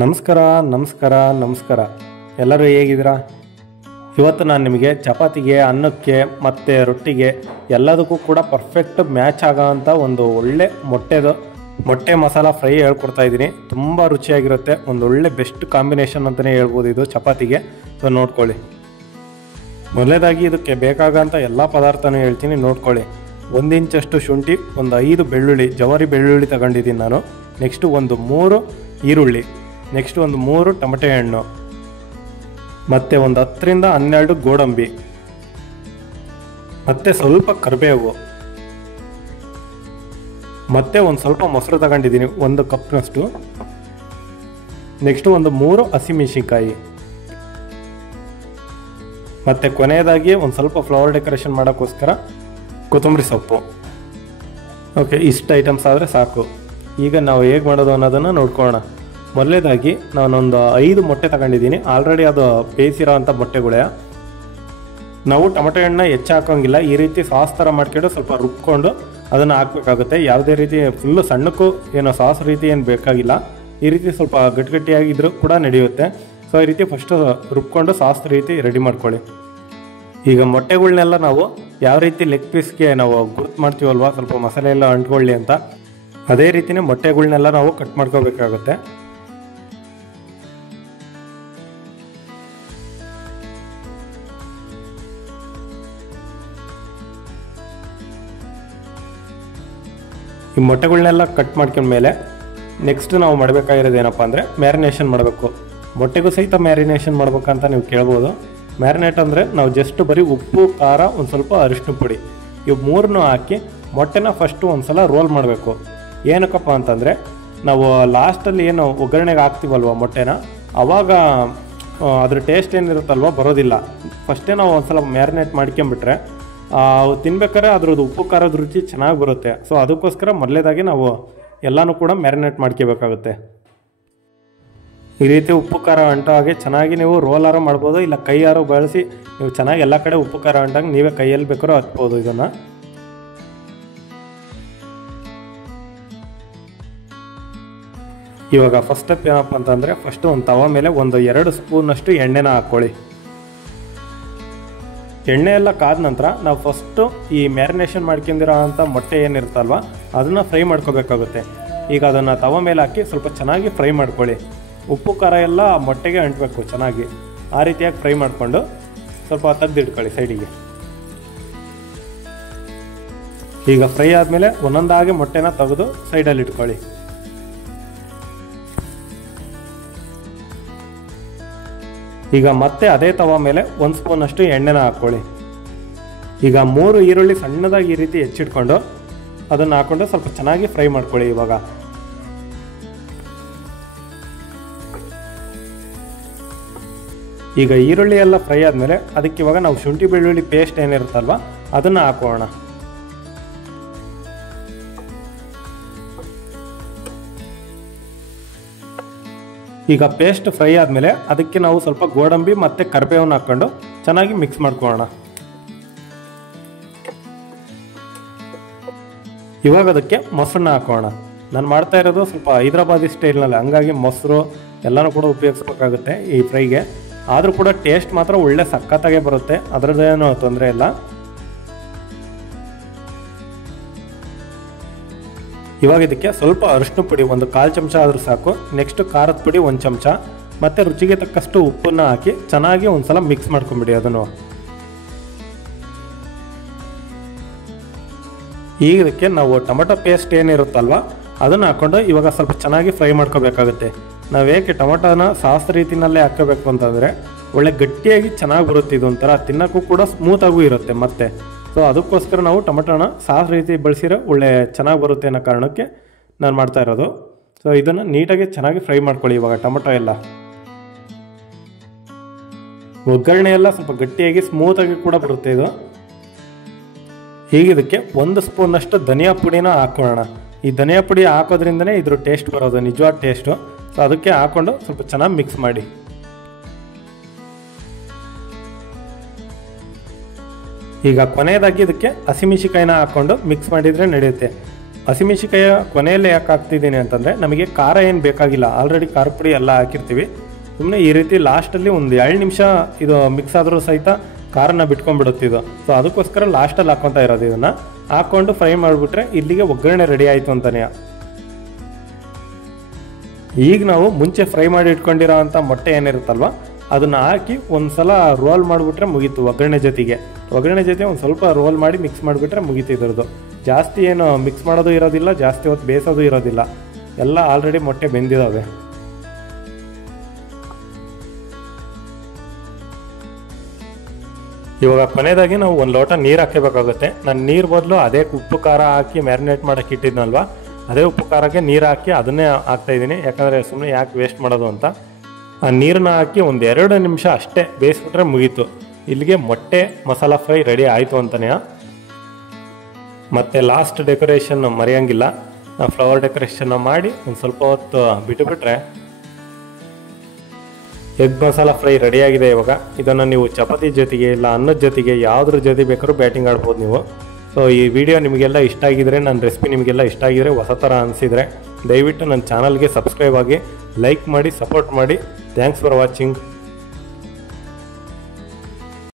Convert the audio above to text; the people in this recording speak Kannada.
ನಮಸ್ಕಾರ ನಮಸ್ಕಾರ ನಮಸ್ಕಾರ ಎಲ್ಲರೂ ಹೇಗಿದ್ದೀರಾ? ಇವತ್ತು ನಾನು ನಿಮಗೆ ಚಪಾತಿಗೆ, ಅನ್ನಕ್ಕೆ ಮತ್ತು ರೊಟ್ಟಿಗೆ ಎಲ್ಲದಕ್ಕೂ ಕೂಡ ಪರ್ಫೆಕ್ಟ್ ಮ್ಯಾಚ್ ಆಗೋವಂಥ ಒಂದು ಒಳ್ಳೆ ಮೊಟ್ಟೆ ಮಸಾಲ ಫ್ರೈ ಹೇಳ್ಕೊಡ್ತಾ ಇದ್ದೀನಿ. ತುಂಬ ರುಚಿಯಾಗಿರುತ್ತೆ, ಒಂದು ಒಳ್ಳೆ ಬೆಸ್ಟ್ ಕಾಂಬಿನೇಷನ್ ಅಂತಲೇ ಹೇಳ್ಬೋದು ಇದು ಚಪಾತಿಗೆ. ಸೊ ನೋಡ್ಕೊಳ್ಳಿ. ಮೊದಲೇದಾಗಿ ಇದಕ್ಕೆ ಬೇಕಾಗೋಂಥ ಎಲ್ಲ ಪದಾರ್ಥನೂ ಹೇಳ್ತೀನಿ, ನೋಡ್ಕೊಳ್ಳಿ. 1 ಇಂಚಷ್ಟು ಶುಂಠಿ, ಒಂದು 5 ಬೆಳ್ಳುಳ್ಳಿ, ಜವಾರಿ ಬೆಳ್ಳುಳ್ಳಿ ತಗೊಂಡಿದ್ದೀನಿ ನಾನು. ನೆಕ್ಸ್ಟು ಒಂದು 3 ಈರುಳ್ಳಿ, ನೆಕ್ಸ್ಟ್ ಒಂದು 3 ಟೊಮೆಟೊ ಹಣ್ಣು, ಮತ್ತು ಒಂದು 10 ರಿಂದ 12 ಗೋಡಂಬಿ, ಮತ್ತು ಸ್ವಲ್ಪ ಕರಿಬೇವು, ಮತ್ತು ಒಂದು ಸ್ವಲ್ಪ ಮೊಸರು ತಗೊಂಡಿದ್ದೀನಿ 1 ಕಪ್ನಷ್ಟು. ನೆಕ್ಸ್ಟು ಒಂದು 3 ಹಸಿಮೆಣಸಿನ್ಕಾಯಿ, ಮತ್ತು ಕೊನೆಯದಾಗಿ ಒಂದು ಸ್ವಲ್ಪ ಫ್ಲವರ್ ಡೆಕೋರೇಷನ್ ಮಾಡೋಕ್ಕೋಸ್ಕರ ಕೊತ್ತಂಬರಿ ಸೊಪ್ಪು. ಓಕೆ, ಇಷ್ಟು ಐಟಮ್ಸ್ ಆದರೆ ಸಾಕು. ಈಗ ನಾವು ಹೇಗೆ ಮಾಡೋದು ಅನ್ನೋದನ್ನು ನೋಡ್ಕೊಳ್ಳೋಣ. ಮೊದಲೇದಾಗಿ ನಾನೊಂದು 5 ಮೊಟ್ಟೆ ತಗೊಂಡಿದ್ದೀನಿ. ಆಲ್ರೆಡಿ ಅದು ಬೇಯಿಸಿರೋ ಅಂಥ ಮೊಟ್ಟೆಗಳೇ. ನಾವು ಟೊಮೆಟೊ ಹಣ್ಣನ್ನ ಹೆಚ್ಚು ಹಾಕೋಂಗಿಲ್ಲ, ಈ ರೀತಿ ಸಾಸ್ ಥರ ಮಾಡ್ಕೊಂಡು ಸ್ವಲ್ಪ ರುಬ್ಕೊಂಡು ಅದನ್ನು ಹಾಕಬೇಕಾಗುತ್ತೆ. ಯಾವುದೇ ರೀತಿ ಫುಲ್ಲು ಸಣ್ಣಕ್ಕೂ ಏನೋ ಸಾಸ್ ರೀತಿ ಏನು ಬೇಕಾಗಿಲ್ಲ, ಈ ರೀತಿ ಸ್ವಲ್ಪ ಗಟ್ಟಿಗಟ್ಟಿಯಾಗಿದ್ರೂ ಕೂಡ ನಡೆಯುತ್ತೆ. ಸೊ ಈ ರೀತಿ ಫಸ್ಟು ರುಬ್ಕೊಂಡು ಸಾಸ್ ರೀತಿ ರೆಡಿ ಮಾಡ್ಕೊಳ್ಳಿ. ಈಗ ಮೊಟ್ಟೆಗಳ್ನೆಲ್ಲ ನಾವು ಯಾವ ರೀತಿ ಲೆಗ್ ಪೀಸ್ಗೆ ನಾವು ಗುರ್ತು ಮಾಡ್ತೀವಲ್ವ, ಸ್ವಲ್ಪ ಮಸಾಲೆ ಎಲ್ಲ ಅಂಟ್ಕೊಳ್ಳಿ ಅಂತ, ಅದೇ ರೀತಿಯೇ ಮೊಟ್ಟೆಗಳ್ನೆಲ್ಲ ನಾವು ಕಟ್ ಮಾಡ್ಕೋಬೇಕಾಗುತ್ತೆ. ಈ ಮೊಟ್ಟೆಗಳ್ನೆಲ್ಲ ಕಟ್ ಮಾಡ್ಕೊಂಡ್ಮೇಲೆ ನೆಕ್ಸ್ಟ್ ನಾವು ಮಾಡಬೇಕಾಗಿರೋದು ಏನಪ್ಪ ಅಂದರೆ ಮ್ಯಾರಿನೇಷನ್ ಮಾಡಬೇಕು. ಮೊಟ್ಟೆಗೂ ಸಹಿತ ಮ್ಯಾರಿನೇಷನ್ ಮಾಡ್ಬೇಕಂತ ನೀವು ಕೇಳ್ಬೋದು. ಮ್ಯಾರಿನೇಟ್ ಅಂದರೆ ನಾವು ಜಸ್ಟ್ ಬರೀ ಉಪ್ಪು, ಖಾರ, ಒಂದು ಸ್ವಲ್ಪ ಅರಿಶಿನ ಪುಡಿ, ಇವು 3 ಹಾಕಿ ಮೊಟ್ಟೆನ ಫಸ್ಟು ಒಂದು ಸಲ ರೋಲ್ ಮಾಡಬೇಕು. ಏನಕ್ಕಪ್ಪ ಅಂತಂದರೆ ನಾವು ಲಾಸ್ಟಲ್ಲಿ ಏನು ಒಗ್ಗರಣೆಗೆ ಹಾಕ್ತೀವಲ್ವ ಮೊಟ್ಟೆನ, ಆವಾಗ ಅದ್ರ ಟೇಸ್ಟ್ ಏನಿರುತ್ತಲ್ವ ಬರೋದಿಲ್ಲ. ಫಸ್ಟೇ ನಾವು ಒಂದು ಸಲ ಮ್ಯಾರಿನೇಟ್ ಮಾಡ್ಕೊಂಬಿಟ್ರೆ ತಿನ್ಬೇಕಾದ್ರೆ ಅದ್ರದ್ದು ಉಪ್ಪು ಖಾರದ ರುಚಿ ಚೆನ್ನಾಗಿ ಬರುತ್ತೆ. ಸೊ ಅದಕ್ಕೋಸ್ಕರ ಮೊದಲೇದಾಗಿ ನಾವು ಎಲ್ಲನೂ ಕೂಡ ಮ್ಯಾರಿನೇಟ್ ಮಾಡ್ಕೋಬೇಕಾಗುತ್ತೆ. ಈ ರೀತಿ ಉಪ್ಪು ಖಾರ ಅಂಟೋ ಹಾಗೆ ಚೆನ್ನಾಗಿ ನೀವು ರೋಲಾರು ಮಾಡ್ಬೋದು, ಇಲ್ಲ ಕೈಯಾರು ಬಳಸಿ ನೀವು ಚೆನ್ನಾಗಿ ಎಲ್ಲ ಕಡೆ ಉಪ್ಪು ಖಾರ ಅಂಟಾಗ ನೀವೇ ಕೈಯಲ್ಲಿ ಬೇಕಾದ್ರೂ ಹಚ್ಬೋದು ಇದನ್ನು. ಇವಾಗ ಫಸ್ಟ್ ಸ್ಟೆಪ್ ಏನಪ್ಪ ಅಂತಂದರೆ, ಫಸ್ಟು ಒಂದು ತವ ಮೇಲೆ ಒಂದು 2 ಸ್ಪೂನಷ್ಟು ಎಣ್ಣೆನ ಹಾಕ್ಕೊಳ್ಳಿ. ಎಣ್ಣೆ ಎಲ್ಲ ಕಾದ ನಂತರ ನಾವು ಫಸ್ಟು ಈ ಮ್ಯಾರಿನೇಷನ್ ಮಾಡ್ಕೊಂಡಿರೋ ಅಂಥ ಮೊಟ್ಟೆ ಏನಿರುತ್ತಲ್ವ ಅದನ್ನು ಫ್ರೈ ಮಾಡ್ಕೋಬೇಕಾಗುತ್ತೆ. ಈಗ ಅದನ್ನು ತವ ಮೇಲೆ ಹಾಕಿ ಸ್ವಲ್ಪ ಚೆನ್ನಾಗಿ ಫ್ರೈ ಮಾಡ್ಕೊಳ್ಳಿ. ಉಪ್ಪು ಖಾರ ಎಲ್ಲ ಮೊಟ್ಟೆಗೆ ಅಂಟಬೇಕು ಚೆನ್ನಾಗಿ. ಆ ರೀತಿಯಾಗಿ ಫ್ರೈ ಮಾಡಿಕೊಂಡು ಸ್ವಲ್ಪ ತೆಗೆದಿಟ್ಕೊಳ್ಳಿ ಸೈಡಿಗೆ. ಈಗ ಫ್ರೈ ಆದಮೇಲೆ ಒಂದೊಂದಾಗಿ ಮೊಟ್ಟೆನ ತೆಗೆದು ಸೈಡಲ್ಲಿ ಇಟ್ಕೊಳ್ಳಿ. ಈಗ ಮತ್ತೆ ಅದೇ ತವ ಮೇಲೆ 1 ಸ್ಪೂನಷ್ಟು ಎಣ್ಣೆನ ಹಾಕ್ಕೊಳ್ಳಿ. ಈಗ 3 ಈರುಳ್ಳಿ ಸಣ್ಣದಾಗಿ ಈ ರೀತಿ ಹೆಚ್ಚಿಟ್ಕೊಂಡು ಅದನ್ನು ಹಾಕ್ಕೊಂಡು ಸ್ವಲ್ಪ ಚೆನ್ನಾಗಿ ಫ್ರೈ ಮಾಡ್ಕೊಳ್ಳಿ. ಇವಾಗ ಈಗ ಈರುಳ್ಳಿ ಎಲ್ಲ ಫ್ರೈ ಆದಮೇಲೆ ಅದಕ್ಕೆ ಇವಾಗ ನಾವು ಶುಂಠಿ ಬೆಳ್ಳುಳ್ಳಿ ಪೇಸ್ಟ್ ಏನಿರುತ್ತಲ್ವ ಅದನ್ನು ಹಾಕೋಣ. ಈಗ ಪೇಸ್ಟ್ ಫ್ರೈ ಆದಮೇಲೆ ಅದಕ್ಕೆ ನಾವು ಸ್ವಲ್ಪ ಗೋಡಂಬಿ ಮತ್ತು ಕರಿಬೇವನ್ನ ಹಾಕ್ಕೊಂಡು ಚೆನ್ನಾಗಿ ಮಿಕ್ಸ್ ಮಾಡ್ಕೊಳ್ಳೋಣ. ಇವಾಗ ಅದಕ್ಕೆ ಮೊಸರನ್ನ ಹಾಕೋಣ. ನಾನು ಮಾಡ್ತಾ ಇರೋದು ಸ್ವಲ್ಪ ಹೈದ್ರಾಬಾದಿ ಸ್ಟೈಲ್ನಲ್ಲಿ, ಹಂಗಾಗಿ ಮೊಸರು ಎಲ್ಲನೂ ಕೂಡ ಉಪಯೋಗಿಸ್ಬೇಕಾಗುತ್ತೆ ಈ ಫ್ರೈಗೆ. ಆದರೂ ಕೂಡ ಟೇಸ್ಟ್ ಮಾತ್ರ ಒಳ್ಳೆ ಸಖತ್ತಾಗೆ ಬರುತ್ತೆ, ಅದರದ್ದೇನೂ ತೊಂದರೆ ಇಲ್ಲ. ಇವಾಗ ಇದಕ್ಕೆ ಸ್ವಲ್ಪ ಅರಿಶಿನ ಪುಡಿ ಒಂದು 1/4 ಚಮಚ ಆದರೂ ಸಾಕು. ನೆಕ್ಸ್ಟ್ ಖಾರದ ಪುಡಿ 1 ಚಮಚ, ಮತ್ತು ರುಚಿಗೆ ತಕ್ಕಷ್ಟು ಉಪ್ಪನ್ನು ಹಾಕಿ ಚೆನ್ನಾಗಿ ಒಂದು ಸಲ ಮಿಕ್ಸ್ ಮಾಡ್ಕೊಂಬಿಡಿ ಅದನ್ನು. ಈಗ ಇದಕ್ಕೆ ನಾವು ಟೊಮೆಟೊ ಪೇಸ್ಟ್ ಏನಿರುತ್ತಲ್ವ ಅದನ್ನು ಹಾಕ್ಕೊಂಡು ಇವಾಗ ಸ್ವಲ್ಪ ಚೆನ್ನಾಗಿ ಫ್ರೈ ಮಾಡ್ಕೋಬೇಕಾಗುತ್ತೆ. ನಾವು ಏಕೆ ಟೊಮೆಟೊನ ಸಾಸ್ ರೀತಿಯಲ್ಲೇ ಹಾಕೋಬೇಕು ಅಂತಂದರೆ ಒಳ್ಳೆ ಗಟ್ಟಿಯಾಗಿ ಚೆನ್ನಾಗಿ ಬರುತ್ತೆ, ಇದೊಂಥರ ತಿನ್ನೋಕ್ಕೂ ಕೂಡ ಸ್ಮೂತಾಗೂ ಇರುತ್ತೆ ಮತ್ತೆ. ಸೊ ಅದಕ್ಕೋಸ್ಕರ ನಾವು ಟೊಮೆಟೊನ ಸಾಸ್ ರೀತಿ ಬಳಸಿರೋ ಒಳ್ಳೆ ಚೆನ್ನಾಗಿ ಬರುತ್ತೆ ಅನ್ನೋ ಕಾರಣಕ್ಕೆ ನಾನು ಮಾಡ್ತಾ ಇರೋದು. ಸೊ ಇದನ್ನು ನೀಟಾಗಿ ಚೆನ್ನಾಗಿ ಫ್ರೈ ಮಾಡ್ಕೊಳ್ಳಿ. ಇವಾಗ ಟೊಮೆಟೊ ಎಲ್ಲ ಒಗ್ಗರಣೆ ಎಲ್ಲ ಸ್ವಲ್ಪ ಗಟ್ಟಿಯಾಗಿ ಸ್ಮೂತಾಗಿ ಕೂಡ ಬರುತ್ತೆ ಇದು. ಹೀಗೆ ಇದಕ್ಕೆ 1 ಸ್ಪೂನಷ್ಟು ಧನಿಯಾ ಪುಡಿನ ಹಾಕೋಣ. ಈ ಧನಿಯಾ ಪುಡಿ ಹಾಕೋದ್ರಿಂದನೇ ಇದ್ರ ಟೇಸ್ಟ್ ಬರೋದು, ನಿಜವಾದ ಟೇಸ್ಟು. ಸೊ ಅದಕ್ಕೆ ಹಾಕ್ಕೊಂಡು ಸ್ವಲ್ಪ ಚೆನ್ನಾಗಿ ಮಿಕ್ಸ್ ಮಾಡಿ. ಈಗ ಕೊನೆಯದಾಗಿ ಇದಕ್ಕೆ ಹಸಿಮೆಣಸಿಕಾಯಿನ ಹಾಕ್ಕೊಂಡು ಮಿಕ್ಸ್ ಮಾಡಿದರೆ ನಡೆಯುತ್ತೆ. ಹಸಿಮೆಣಸಿಕಾಯ ಕೊನೆಯಲ್ಲೇ ಯಾಕೆ ಹಾಕ್ತಿದ್ದೀನಿ ಅಂತಂದರೆ ನಮಗೆ ಖಾರ ಏನು ಬೇಕಾಗಿಲ್ಲ, ಆಲ್ರೆಡಿ ಖಾರ ಪುಡಿ ಎಲ್ಲ ಹಾಕಿರ್ತೀವಿ. ಸುಮ್ಮನೆ ಈ ರೀತಿ ಲಾಸ್ಟಲ್ಲಿ ಒಂದು 2 ನಿಮಿಷ ಇದು ಮಿಕ್ಸ್ ಆದರೂ ಸಹಿತ ಖಾರನ ಬಿಟ್ಕೊಂಡ್ಬಿಡುತ್ತೆ ಇದು. ಸೊ ಅದಕ್ಕೋಸ್ಕರ ಲಾಸ್ಟಲ್ಲಿ ಹಾಕ್ಕೊತಾ ಇರೋದು. ಇದನ್ನು ಹಾಕ್ಕೊಂಡು ಫ್ರೈ ಮಾಡಿಬಿಟ್ರೆ ಇಲ್ಲಿಗೆ ಒಗ್ಗರಣೆ ರೆಡಿ ಆಯಿತು ಅಂತಲೇ. ಈಗ ನಾವು ಮುಂಚೆ ಫ್ರೈ ಮಾಡಿ ಇಟ್ಕೊಂಡಿರೋ ಅಂಥ ಮೊಟ್ಟೆ ಏನಿರುತ್ತಲ್ವ ಅದನ್ನು ಹಾಕಿ ಒಂದು ಸಲ ರೋಲ್ ಮಾಡಿಬಿಟ್ರೆ ಮುಗೀತು. ಒಗ್ಗರಣೆ ಜೊತೆಗೆ ಒಂದು ಸ್ವಲ್ಪ ರೋಲ್ ಮಾಡಿ ಮಿಕ್ಸ್ ಮಾಡಿಬಿಟ್ರೆ ಮುಗೀತು ಇದ್ರದ್ದು. ಜಾಸ್ತಿ ಏನು ಮಿಕ್ಸ್ ಮಾಡೋದು ಇರೋದಿಲ್ಲ, ಜಾಸ್ತಿ ಹೊತ್ತು ಬೇಯಿಸೋದು ಇರೋದಿಲ್ಲ, ಎಲ್ಲ ಆಲ್ರೆಡಿ ಮೊಟ್ಟೆ ಬೆಂದಿದ್ದಾವೆ. ಇವಾಗ ಕೊನೆಯದಾಗಿ ನಾವು 1 ಲೋಟ ನೀರು ಹಾಕಬೇಕಾಗುತ್ತೆ. ನಾನು ನೀರು ಬದಲು ಅದೇ ಉಪ್ಪು ಖಾರ ಹಾಕಿ ಮ್ಯಾರಿನೇಟ್ ಮಾಡೋಕ್ಕೆ ಇಟ್ಟಿದ್ನಲ್ವ, ಅದೇ ಉಪ್ಪು ಖಾರಕ್ಕೆ ನೀರು ಹಾಕಿ ಅದನ್ನೇ ಹಾಕ್ತಾಯಿದ್ದೀನಿ. ಯಾಕಂದರೆ ಸುಮ್ಮನೆ ಯಾಕೆ ವೇಸ್ಟ್ ಮಾಡೋದು ಅಂತ. ಆ ನೀರನ್ನ ಹಾಕಿ ಒಂದು 2 ನಿಮಿಷ ಅಷ್ಟೇ ಬೇಯಿಸ್ಬಿಟ್ರೆ ಮುಗೀತು. ಇಲ್ಲಿಗೆ ಮೊಟ್ಟೆ ಮಸಾಲ ಫ್ರೈ ರೆಡಿ ಆಯಿತು ಅಂತಲೇ. ಮತ್ತು ಲಾಸ್ಟ್ ಡೆಕೋರೇಷನ್ ಮರೆಯೋಂಗಿಲ್ಲ, ಫ್ಲವರ್ ಡೆಕೋರೇಷನ್ನ ಮಾಡಿ ಒಂದು ಸ್ವಲ್ಪ ಹೊತ್ತು ಬಿಟ್ಟುಬಿಟ್ರೆ ಎಗ್ ಮಸಾಲ ಫ್ರೈ ರೆಡಿಯಾಗಿದೆ. ಇವಾಗ ಇದನ್ನು ನೀವು ಚಪಾತಿ ಜೊತೆಗೆ ಇಲ್ಲ ಅನ್ನದ ಜೊತೆಗೆ ಯಾವುದ್ರ ಜೊತೆ ಬೇಕಾದ್ರೂ ಬ್ಯಾಟಿಂಗ್ ಆಡ್ಬೋದು ನೀವು. ಸೊ ಈ ವಿಡಿಯೋ ನಿಮಗೆಲ್ಲ ಇಷ್ಟ ಆಗಿದರೆ, ನನ್ನ ರೆಸಿಪಿ ನಿಮಗೆಲ್ಲ ಇಷ್ಟ ಆಗಿದರೆ, ಹೊಸ ಥರ ಅನಿಸಿದರೆ ದಯವಿಟ್ಟು ನನ್ನ ಚಾನಲ್ಗೆ ಸಬ್ಸ್ಕ್ರೈಬ್ ಆಗಿ, ಲೈಕ್ ಮಾಡಿ, ಸಪೋರ್ಟ್ ಮಾಡಿ. Thanks for watching.